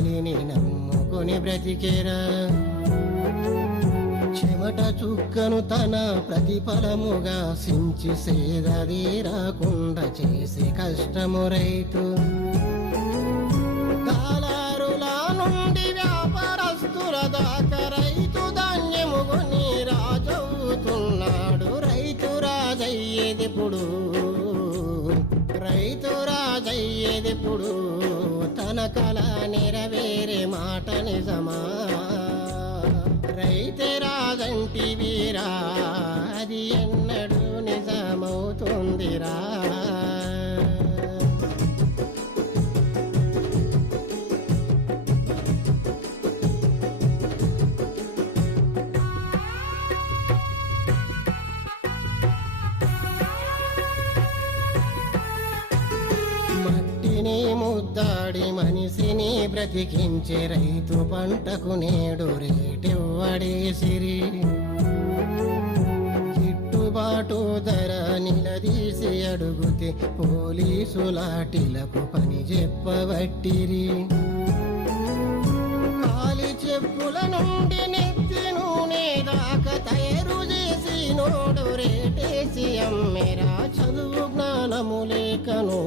గాలిని నమ్ముకొని బ్రతికేరా. చెమట చుక్కను తన ప్రతిఫలముగా సించి సేదది రాకుండా చేసే కష్టము రైతు. దళారుల నుండి వ్యాపారస్తుల దాకా రైతు ధాన్యము కొని రాజవుతున్నాడు. రైతు రాజయ్యేదెప్పుడు, రైతు రాజయ్యేదెప్పుడు, తన కల నెరవేరే మాట నిజమా? రైతే రాజంటి వీరా, అది ఎన్నడూ నిజమవుతుందిరా. మట్టిని ముద్దాడి మనిషిని బ్రతికించే రైతు పంటకు నేడు రేటివ్వడేసిరి. గిట్టుబాటు ధర నిలదీసి అడుగుతే పోలీసులాటిలకు పని చెప్పబట్టిరి. కాలి చెప్పుల నుండి నెత్తి నూనె దాకా తయారు చేసి నోడు రేటేసి అమ్మెరా. చదువు జ్ఞానము లేకను